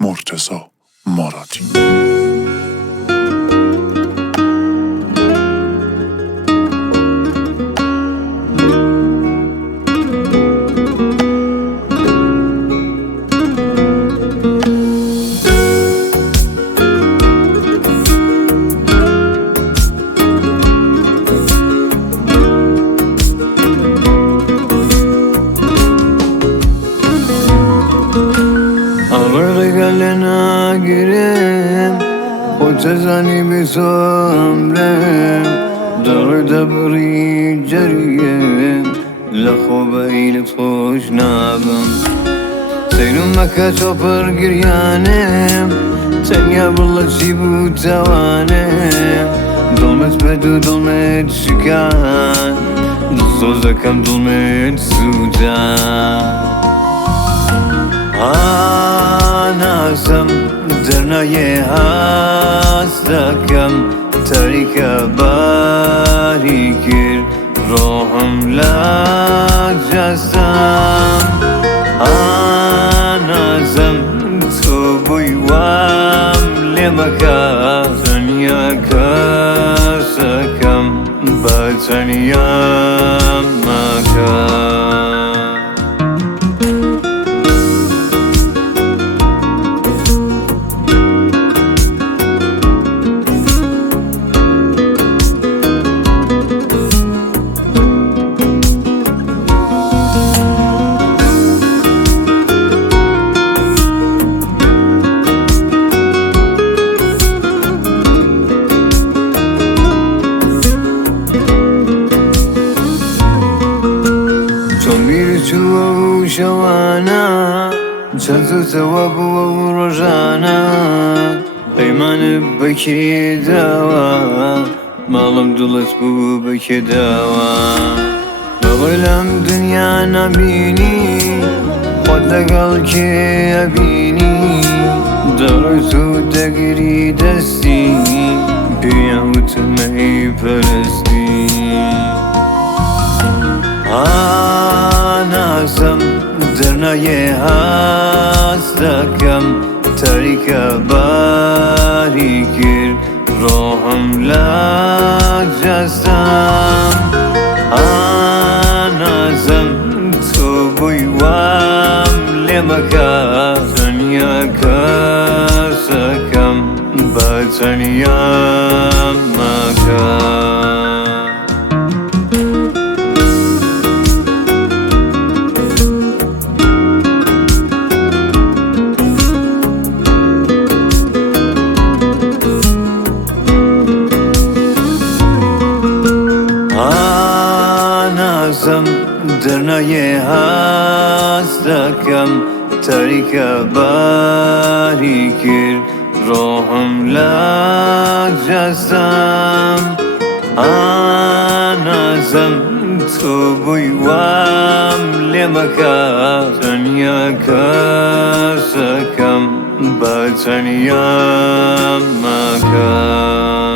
مرتضی مرادی. قلنا گرم خود زنی بسامرم در دبری جریم لخوب ایلت خوش نابم سینو مکه چوپر گریانم تنیا بالله چی بود توانم دلمت بدو دلمت شکان دلسوزکم دلمت سوزان ناسم درنای هستکم تاریک باری کرد روحم لجستم ناسم تو بویم لمکه تنیا کسکم با تنیا مکم تو شوانا چند ثواب و روزانا پیمان بکی داوا مالم دلت بو بکی داوا بغلم دنیا نبینی خود دقل که ابینی دارو تو دگری دستی بیام تو می پرستی ناسم درنای هستکم تاریک باری کرد روحم لجستم ناسم تو بویم لمکه تنیا کسکم با تنیا مکم درنای هستکم تاریک باری کرد روحم لجستم نازم تو بویم لمکه تنیا کسکم با تنیا مکم.